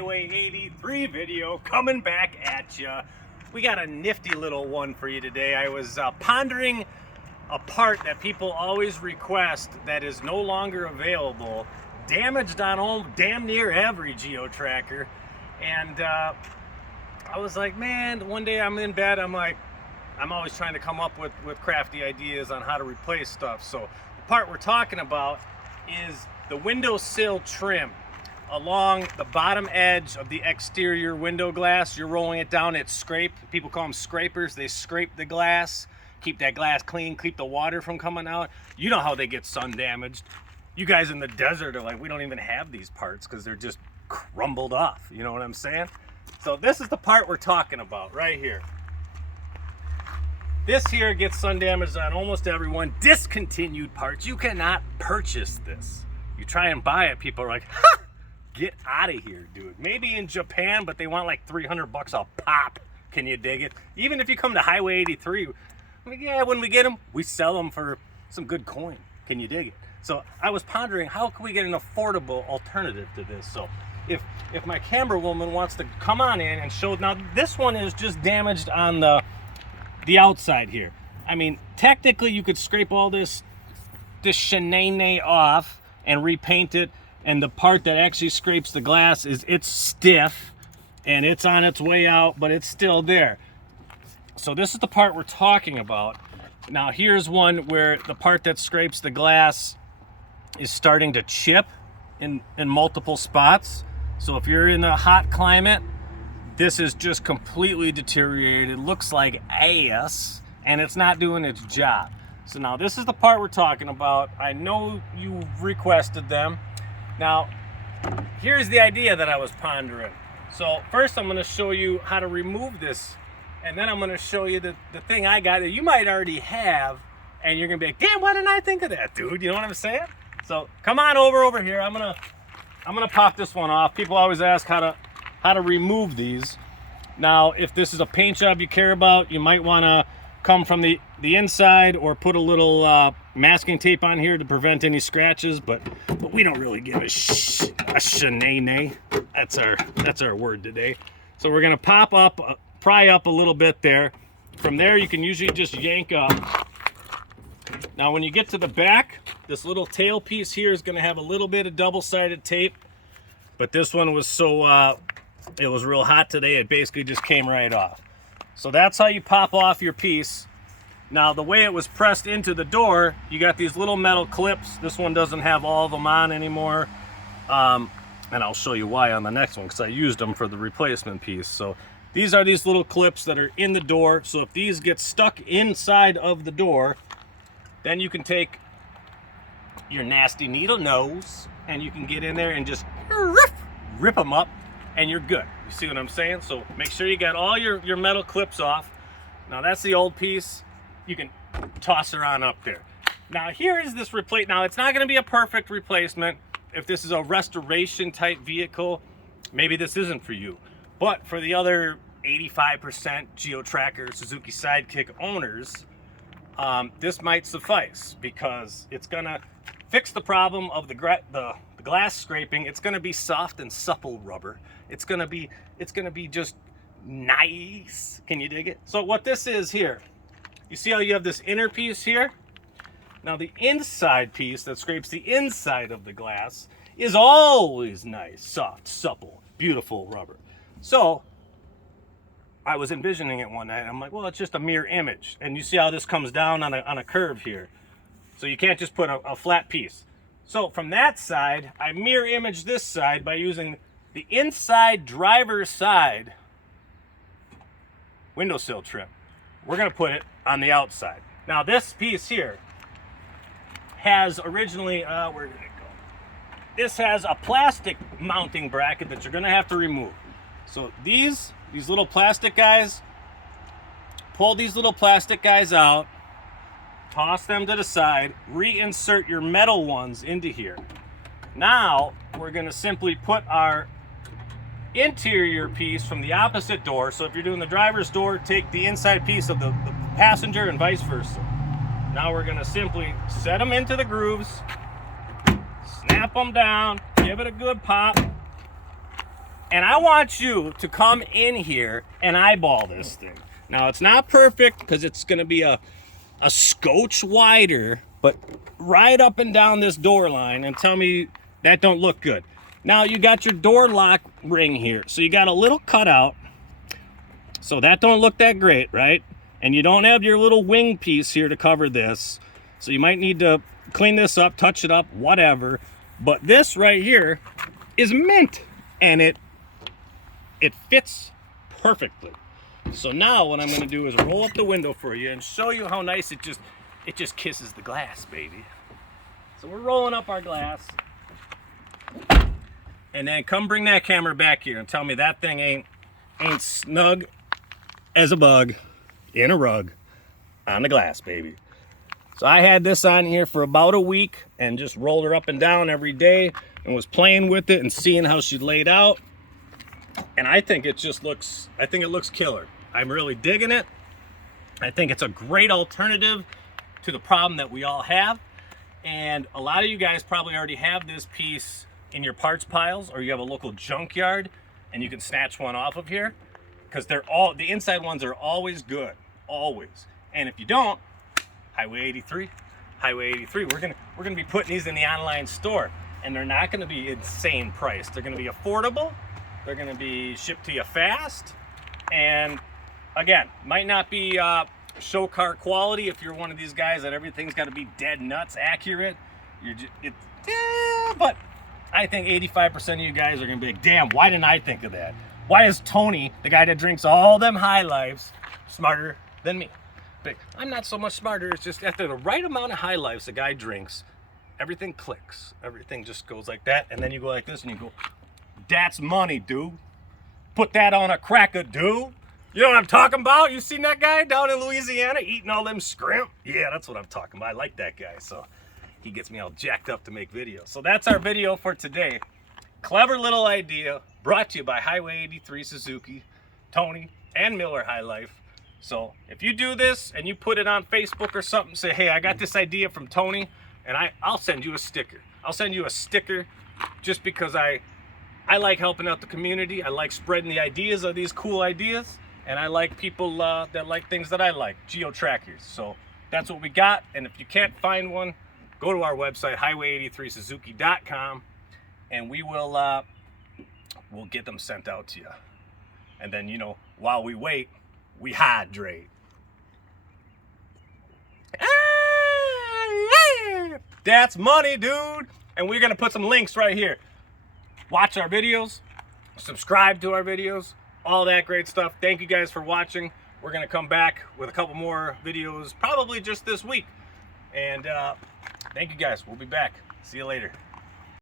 Hwy83 video coming back at ya. We got a nifty little one for you today. I was pondering a part that people always request that is no longer available, damaged on damn near every Geo Tracker, and I was like, man, one day I'm in bed, I'm always trying to come up with crafty ideas on how to replace stuff. So the part we're talking about is the windowsill trim along the bottom edge of the exterior window glass. You're rolling it down, it's scraped. People call them scrapers. They scrape the glass, keep that glass clean, keep the water from coming out. You know how they get sun damaged. You guys in the desert are like, we don't even have these parts because they're just crumbled off. You know what I'm saying? So this is the part we're talking about right here. This here gets sun damaged on almost everyone. Discontinued parts. You cannot purchase this. You try and buy it, people are like, ha! Get out of here, dude. Maybe in Japan, but they want like 300 bucks a pop. Can you dig it? Even if you come to Hwy83, yeah, when we get them, we sell them for some good coin. Can you dig it? So I was pondering, how can we get an affordable alternative to this? So if my camera woman wants to come on in and show, now this one is just damaged on the outside here. I mean, technically you could scrape all this shenanay off and repaint it, and the part that actually scrapes the glass it's stiff and it's on its way out, but it's still there. So this is the part we're talking about. Now here's one where the part that scrapes the glass is starting to chip in multiple spots. So if you're in a hot climate, this is just completely deteriorated. It looks like ass, and it's not doing its job. So now this is the part we're talking about. I know you requested them. Now, here's the idea that I was pondering. So first I'm gonna show you how to remove this, and then I'm gonna show you the thing I got that you might already have, and you're gonna be like, damn, why didn't I think of that, dude? You know what I'm saying? So come on over here. I'm gonna pop this one off. People always ask how to remove these. Now, if this is a paint job you care about, you might wanna come from the inside or put a little masking tape on here to prevent any scratches, but we don't really give a shenanay. That's our word today. So we're gonna pry up a little bit there. From there you can usually just yank up. Now when you get to the back, this little tail piece here is gonna have a little bit of double-sided tape, but this one was so it was real hot today, it basically just came right off. So that's how you pop off your piece. Now the way it was pressed into the door, you got these little metal clips. This one doesn't have all of them on anymore. And I'll show you why on the next one, because I used them for the replacement piece. So these are these little clips that are in the door. So if these get stuck inside of the door, then you can take your nasty needle nose and you can get in there and just rip them up, and you're good. You see what I'm saying? So make sure you got all your metal clips off. Now that's the old piece. You can toss her on up there. Now here is this replace. Now it's not going to be a perfect replacement. If this is a restoration type vehicle, maybe this isn't for you. But for the other 85% Geo Tracker Suzuki Sidekick owners, this might suffice, because it's gonna fix the problem of the glass scraping. It's gonna be soft and supple rubber. It's gonna be just nice. Can you dig it? So what this is here, you see how you have this inner piece here? Now the inside piece that scrapes the inside of the glass is always nice, soft, supple, beautiful rubber. So I was envisioning it one night. I'm like, well, it's just a mirror image. And you see how this comes down on a curve here. So you can't just put a flat piece. So from that side, I mirror image this side by using the inside driver's side windowsill trim. We're gonna put it on the outside. Now this piece here has originally, where did it go? This has a plastic mounting bracket that you're gonna have to remove. So these little plastic guys, pull these little plastic guys out, toss them to the side, reinsert your metal ones into here. Now we're gonna simply put our interior piece from the opposite door. So if you're doing the driver's door, take the inside piece of the passenger and vice versa. Now we're gonna simply set them into the grooves, snap them down, give it a good pop, And I want you to come in here and eyeball this thing. Now, it's not perfect because it's going to be a scotch wider, but right up and down this door line and tell me that don't look good. Now, you got your door lock ring here. So you got a little cutout. So that don't look that great, right? And you don't have your little wing piece here to cover this. So you might need to clean this up, touch it up, whatever. But this right here is mint. And it fits perfectly. So now what I'm going to do is roll up the window for you and show you how nice it just kisses the glass, baby. So we're rolling up our glass. And then come bring that camera back here and tell me that thing ain't snug as a bug in a rug on the glass, baby. So I had this on here for about a week and just rolled her up and down every day and was playing with it and seeing how she laid out. And I think it looks killer. I'm really digging it. I think it's a great alternative to the problem that we all have. And a lot of you guys probably already have this piece in your parts piles, or you have a local junkyard and you can snatch one off of here, because the inside ones are always good, always. And if you don't, Hwy83, we're gonna be putting these in the online store, and they're not gonna be insane priced. They're gonna be affordable. They're gonna be shipped to you fast, and again, might not be show car quality if you're one of these guys that everything's got to be dead nuts accurate. But I think 85% of you guys are gonna be like, damn, why didn't I think of that? Why is Tony, the guy that drinks all them high lives, smarter than me? But I'm not so much smarter. It's just after the right amount of high lives the guy drinks, everything clicks. Everything just goes like that, and then you go like this, and you go, that's money, dude. Put that on a cracker, dude. You know what I'm talking about? You seen that guy down in Louisiana eating all them scrimp? Yeah, that's what I'm talking about. I like that guy, so he gets me all jacked up to make videos. So that's our video for today. Clever little idea, brought to you by Hwy83 Suzuki, Tony, and Miller High Life. So if you do this and you put it on Facebook or something, say, hey, I got this idea from Tony, and I'll send you a sticker. I'll send you a sticker just because I like helping out the community. I like spreading the ideas of these cool ideas, and I like people that like things that I like, Geo Trackers. So that's what we got, and if you can't find one, go to our website, Hwy83Suzuki.com, and we will we'll get them sent out to you. And then, you know, while we wait, we hydrate. That's money, dude. And we're gonna put some links right here. Watch our videos, subscribe to our videos, all that great stuff. Thank you guys for watching. We're gonna come back with a couple more videos, probably just this week. And thank you guys. We'll be back. See you later.